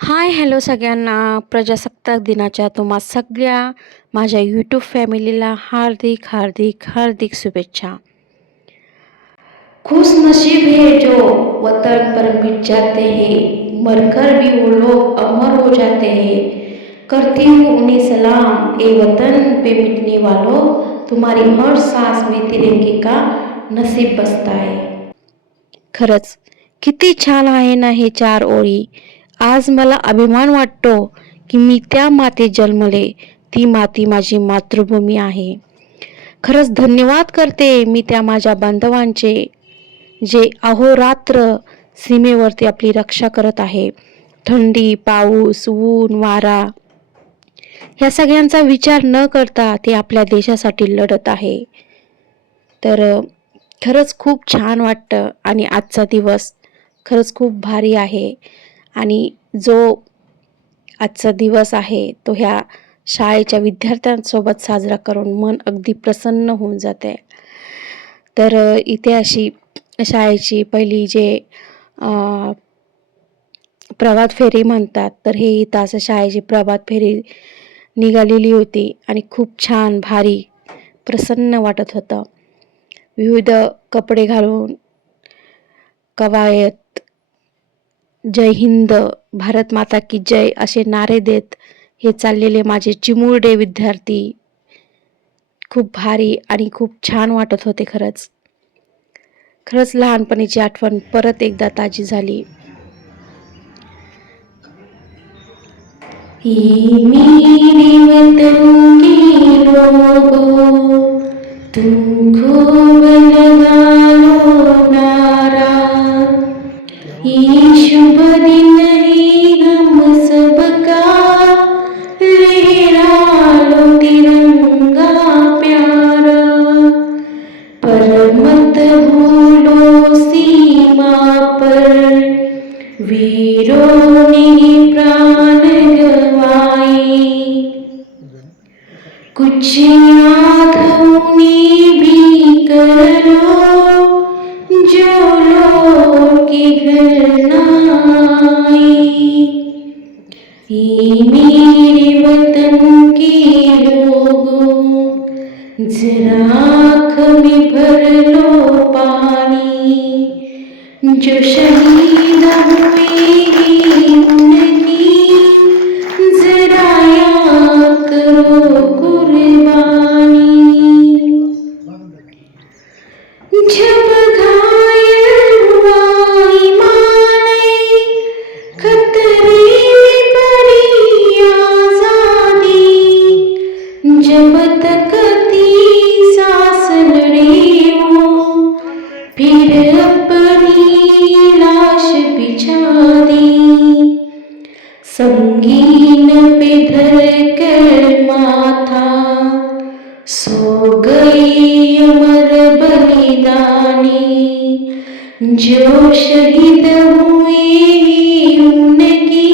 Hi hello सगळ्यांना. प्रजासत्ताक दिनाच्या तुम्हा सगळ्या माझ्या यूट्यूब फॅमिलीला हार्दिक हार्दिक हार्दिक शुभेच्छा. खुश नसीब है जो वतन पर मिट जाते हैं, मरकर भी वो लोग अमर हो जाते हैं. करती हूँ उन्हें सलाम, ए वतन पे मिटने वालों, तुम्हारी हर सांस में तिरंगे का नसीब बसता है. खरंच किती छान आहे ना हे चार ओळी. आज मला अभिमान वाटतो की मी त्या मातीत जन्मले. ती माती माझी मातृभूमी आहे. खरंच धन्यवाद करते मी त्या माझ्या बांधवांचे, जे अहोरात्र सीमेवरती आपली रक्षा करत आहे. थंडी, पाऊस, ऊन, वारा ह्या सगळ्यांचा विचार न करता ते आपल्या देशासाठी लढत आहे. तर खरंच खूप छान वाटतं आणि आजचा दिवस खरंच खूप भारी आहे. आणि जो आजचा दिवस आहे तो ह्या शाळेच्या विद्यार्थ्यांसोबत साजरा करून मन अगदी प्रसन्न होऊन जाते. तर इथे अशी शाळेची पहिली जे प्रभात फेरी म्हणतात, तर हे इथं असं शाळेची प्रभात फेरी निघालेली होती आणि खूप छान भारी प्रसन्न वाटत होतं. विविध कपडे घालून कवायत, जय हिंद, भारत माता की जय असे नारे देत हे चाललेले माझे चिमुरडे विद्यार्थी खूप भारी आणि खूप छान वाटत होते. खरंच लहानपणीची आठवण परत एकदा ताजी झाली. ये मेरे वतन के लोगों, तुम खूब लगा लो नारा, ये शुभ दिन है हम सबका, लहरा लो तिरंगा प्यारा, पर मत भूलो सीमा पर वीरों ने प्राण गवाए, कुछ याद उन्हें भी कर लो जो लोग के घर न आए. ये मेरे वतन के लोगों, जरा आँख में भर लो पानी, जो शहीद हुए हैं उनकी जरा याद करो कुर्बानी. जब घायल हुआ ईमान, खतरे में पड़ी आजादी, जब तक थी सांस लड़े वो, फिर अपनी लाश बिछा दी. संगीन पे धर कर माथा, सो गई अमर बलिदानी, जो शहीद हुए उनकी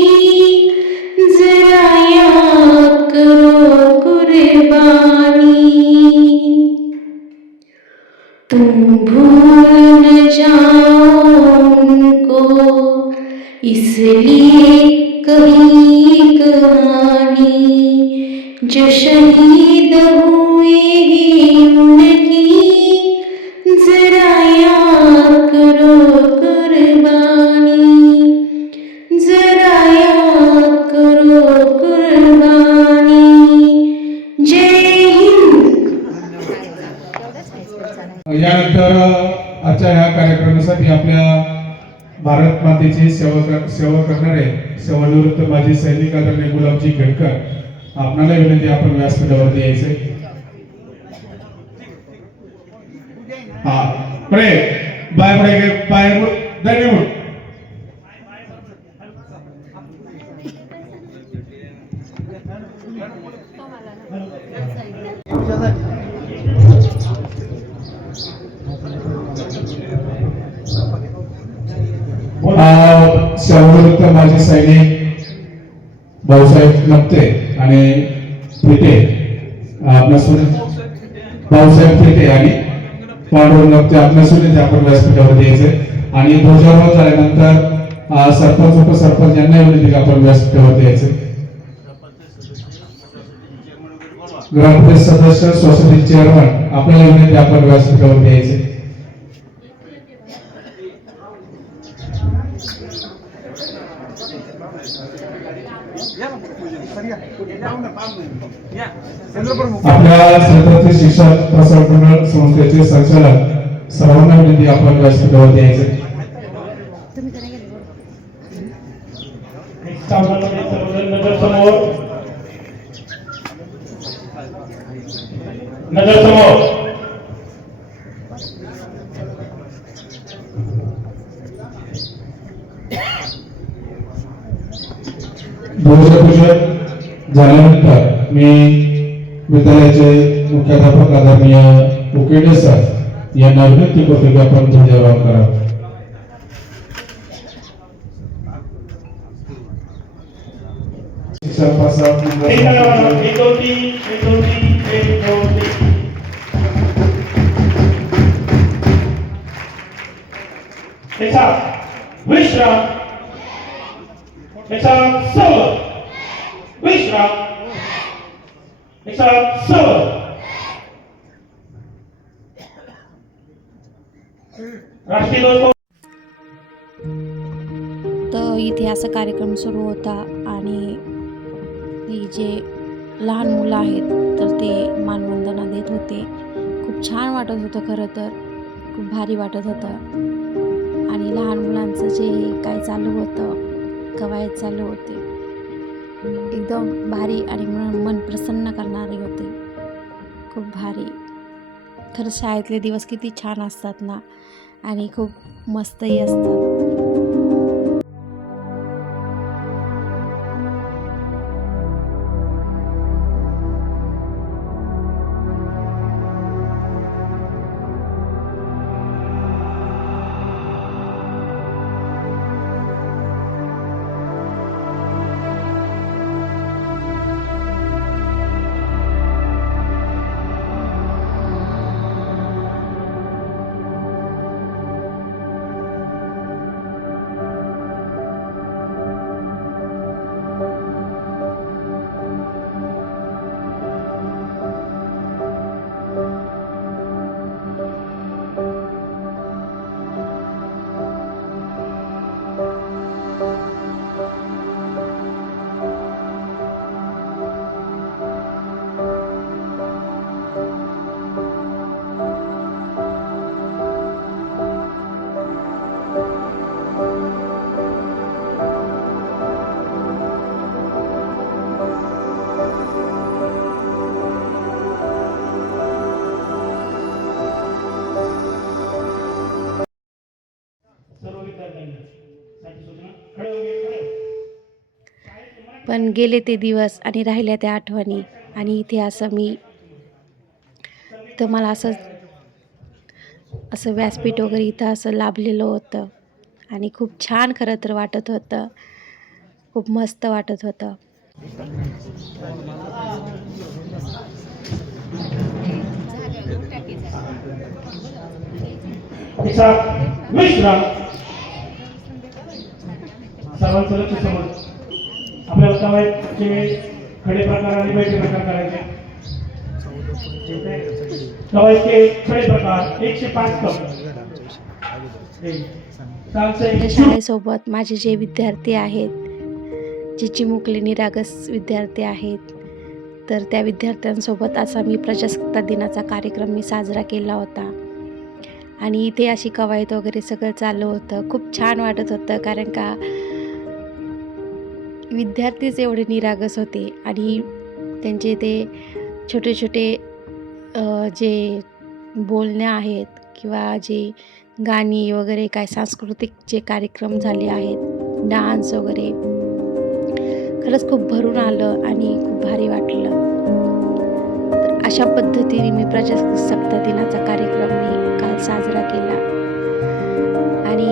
जरा याद करो कुर्बानी. तुम भूल न जाओ उनको, इसलिए कही कहानी, जो शहीद हुए हैं उनकी जरा याद करो कुर्बानी, जरा याद करो कुर्बानी. जय हिंद. यानंतर आजच्या ह्या कार्यक्रमासाठी आपल्या भारत मातेची सेवा करणारे सेवानिवृत्त माजी सैनिक आदरणीय गुलाबजी गडकर आपणाला विनंती, आपण व्यासपीठावरती यायचे. हा प्रे बाय प्रे बाय धन्यवाद. सेवानिवृत्त माजी सैनिक भाऊसाहेब नप्ते आणि फिटे भाऊसाहेब फिटे आणि पांडुरंग नप्ते आपल्या सुनेते आपण व्यासपीठावर द्यायचे. आणि ध्वजारोहण झाल्यानंतर सरपंच उपसरपंच यांना विनंती की आपण व्यासपीठावर यायचं. ग्रामपंचायत सदस्य सोसायटी चेअरमन आपल्याला विनंती आपण व्यासपीठावर यायचे. आपल्या क्षेत्रातील शिक्षण प्रसारक संस्थेचे संचालक सर्वांना विनंती आपण व्यासपीठावर यायचे. नजर समोर ध्वजपूजन झाल्यानंतर मी विद्यालयाचे मुख्याध्यापक आदरणीय उकेडे सर यांना विनंती करतो की आपण ध्वजारोहण करावं. शिक्षण प्रसारक विश्राम विश्राम राष्ट्रीय ध्वज. तर इथे असा कार्यक्रम सुरू होता आणि ही जे लहान मुलं आहेत तर ते मानवंदना देत होते. खूप छान वाटत होतं, खरं तर खूप भारी वाटत होतं. आणि लहान मुलांचं जे काय चालू होतं, कवायत चालू होते, एकदम भारी आणि मन प्रसन्न करणारे होते. खूप भारी. खरंच शाळेतले दिवस किती छान असतात ना, आणि खूप मस्तही असतात. पण गेले ते दिवस आणि राहिल्या त्या आठवणी. आणि इथे असं मी तर मला असं व्यासपीठ वगैरे इथं असं लाभलेलं होतं आणि खूप छान खरं तर वाटत होतं. खूप मस्त वाटत होतं. विश्राम. सर्वांचं लक्ष समज. आपल्याला कवायतचे खडे प्रकार आणि बैठे प्रकार करायचे. कवायतचे खडे प्रकार 105 शाळेसोबत माझे जे विद्यार्थी आहेत, जे चिमुकले निरागस विद्यार्थी आहेत, तर त्या विद्यार्थ्यांसोबत असा मी प्रजासत्ताक दिनाचा कार्यक्रम मी साजरा केला होता. आणि इथे अशी कवायत वगैरे सगळं चालू होतं. खूप छान वाटत होतं, कारण का विद्यार्थीच एवढे निरागस होते आणि त्यांचे ते छोटे छोटे जे बोलणे आहेत किंवा जे गाणी वगैरे काय सांस्कृतिक जे कार्यक्रम झाले आहेत, डान्स वगैरे, खरंच खूप भरून आलं आणि खूप भारी वाटलं. तर अशा पद्धतीने मी प्रजासत्ताक दिनाचा कार्यक्रम मी काल साजरा केला. आणि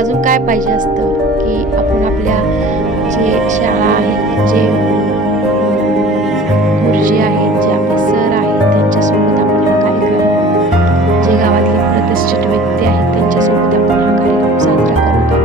अजून काय पाहिजे असतं की आपण आपल्या जे शाळा आहेत, जे गुरुजी आहेत, जे आपले सर आहेत, त्यांच्यासोबत आपण हा कार्यक्रम, जे गावातले प्रतिष्ठित व्यक्ती आहेत त्यांच्यासोबत आपण हा कार्यक्रम साजरा करतो.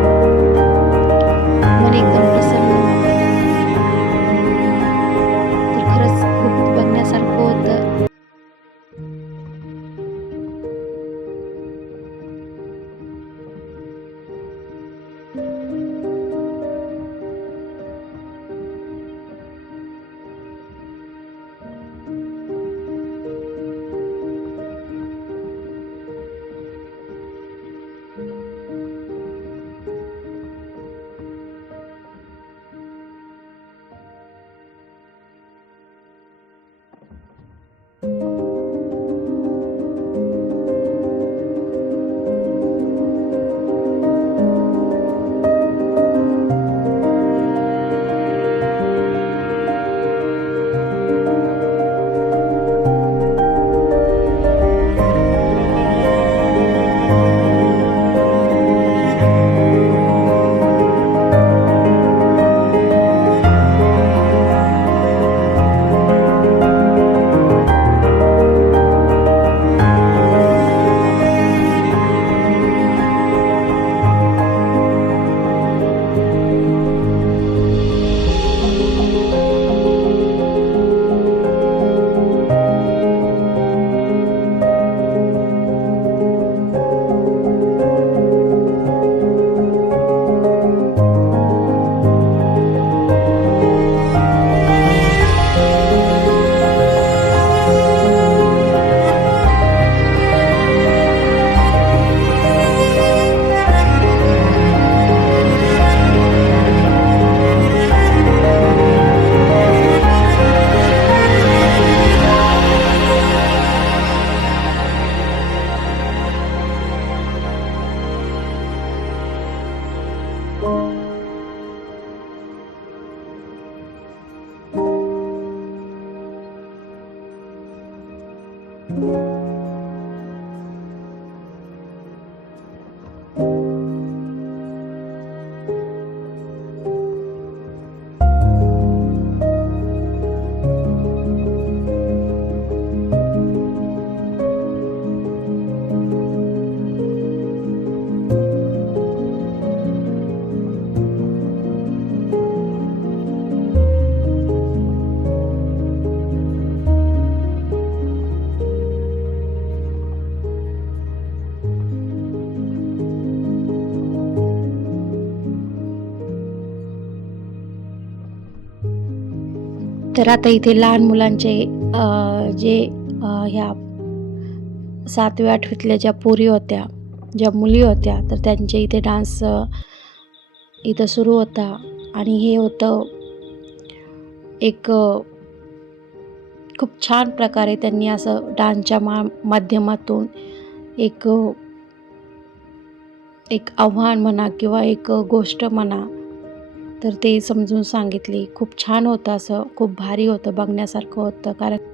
तर आता इथे लहान मुलांचे जे ह्या 7वी-8वीतल्या ज्या पोरी होत्या, ज्या मुली होत्या, तर त्यांचे इथे डान्स इथं सुरू होता आणि हे होतं एक खूप छान प्रकारे त्यांनी असं डान्सच्या माध्यमातून एक एक आव्हान म्हणा किंवा एक गोष्ट म्हणा, तर ते समजून सांगितली. खूप छान होतं, असं खूप भारी होतं, बघण्यासारखं होतं. कारण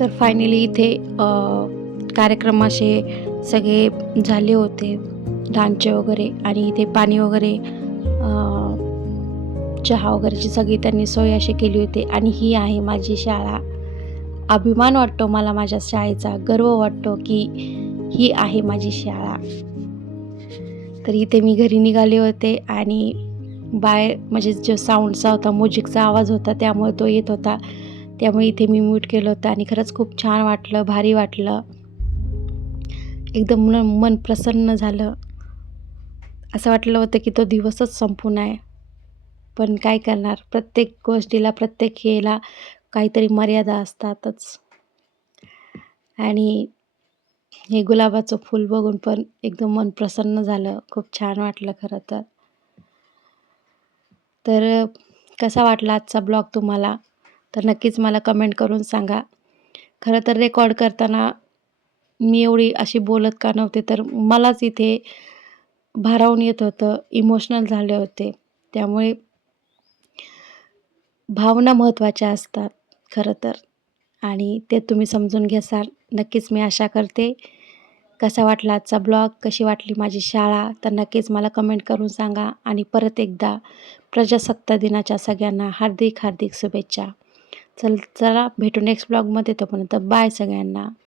तर फायनली इथे कार्यक्रम असे सगळे झाले होते डान्सचे वगैरे, आणि इथे पाणी वगैरे चहा वगैरेची सगळी त्यांनी सोय अशी केली होती. आणि ही आहे माझी शाळा. अभिमान वाटतो मला माझ्या शाळेचा, गर्व वाटतो की ही आहे माझी शाळा. तर इथे मी घरी निघाले होते आणि बाहेर म्हणजे जो साऊंडचा होता, म्युझिकचा आवाज होता, त्यामुळे तो येत होता. त्यामुळे इथे मी म्यूट केलं होतं आणि खरंच खूप छान वाटलं, भारी वाटलं. एकदम मन प्रसन्न झालं. असं वाटलं होतं की तो दिवसच संपू नये. पण काय करणार, प्रत्येक गोष्टीला, प्रत्येक हेला काहीतरी मर्यादा असतातच. आणि हे गुलाबाचं फूल बघून पण एकदम मन प्रसन्न झालं. खूप छान वाटलं खरं तर. तर कसा वाटला आजचा ब्लॉग तुम्हाला? तर नक्कीच मला कमेंट करून सांगा. खरं तर रेकॉर्ड करताना मी एवढी अशी बोलत का नव्हते, तर मलाच इथे भारावून येत होतं, इमोशनल झाले होते. त्यामुळे भावना महत्त्वाच्या असतात खरं तर, आणि ते तुम्ही समजून घ्याल नक्कीच, मी आशा करते. कसा वाटला आजचा ब्लॉग, कशी वाटली माझी शाळा, तर नक्कीच मला कमेंट करून सांगा. आणि परत एकदा प्रजासत्ताक दिनाच्या सगळ्यांना हार्दिक हार्दिक शुभेच्छा. चला भेटू नेक्स्ट ब्लॉगमध्ये. तोपर्यंत बाय सगळ्यांना.